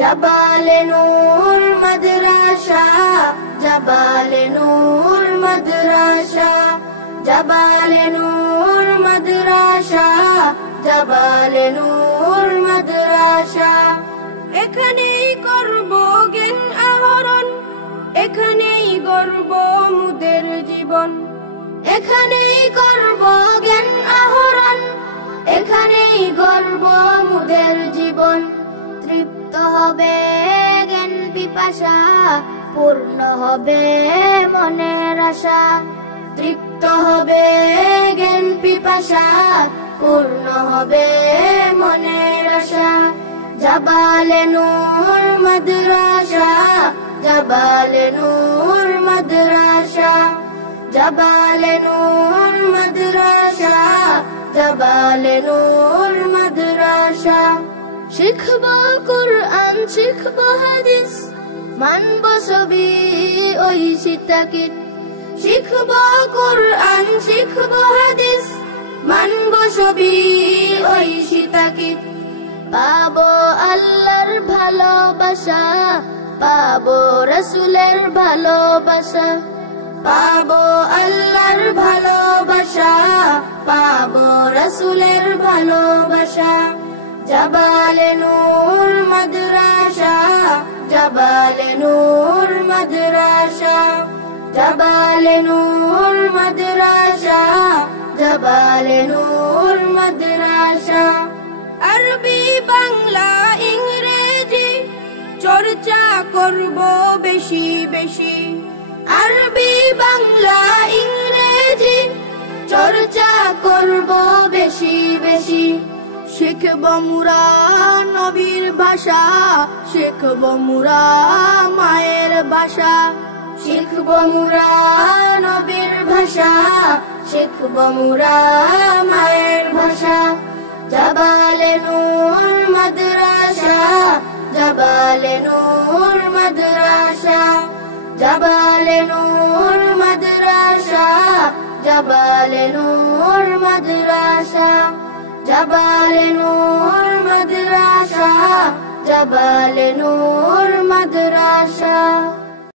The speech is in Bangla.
জাবালে নূর মাদ্রাসা, জাবালে নূর মাদ্রাসা, জাবালে নূর মাদ্রাসা, জাবালে নূর মাদ্রাসা। এখানেই করব জ্ঞান আহরণ, এখানেই গড়ব মুদের জীবন। এখানেই করব জ্ঞান আহরণ, এখানেই গড়ব মুদের জীবন। তৃপ্ত হবে জ্ঞান পিপাসা, পূর্ণ হবে মনের আশা। তৃপ্ত হবে জ্ঞান পিপাসা, পূর্ণ হবে মনের আশা। জাবালে নূর মাদ্রাসা, জাবালে নূর মাদ্রাসা, জাবালে নূর মাদ্রাসা, জাবালে নূর মাদ্রাসা। শিখব কুরআন, শিখব হাদিস, মানব সবই ঐশী তাকিদ। শিখব কুরআন, শিখব হাদিস, মানব সবই ঐশী তাকিদ। পাবো আল্লাহর ভালোবাসা, পাবো রাসূলের ভালোবাসা। পাবো আল্লাহর ভালোবাসা, পাবো রাসূলের ভালোবাসা। জাবালে নূর মাদ্রাসা, জাবালে নূর মাদ্রাসা, জাবালে নূর মাদ্রাসা, জাবালে নূর মাদ্রাসা। আরবি বাংলা ইংরেজি চর্চা করব বেশি বেশি। আরবি বাংলা ইংরেজি চর্চা করব বেশি বেশি। শিখব মুরা নবীর ভাষা, শিখব মুরা মায়ের ভাষা। শিখব মুরা নবীর ভাষা, শিখব মুরা মায়ের ভাষা। জাবালে নূর মাদ্রাসা, জাবালে নূর মাদ্রাসা, জাবালে নূর মাদ্রাসা, জাবালে নূর মাদ্রাসা, জাবালে নূর মাদ্রাসা, জাবালে নূর মাদ্রাসা।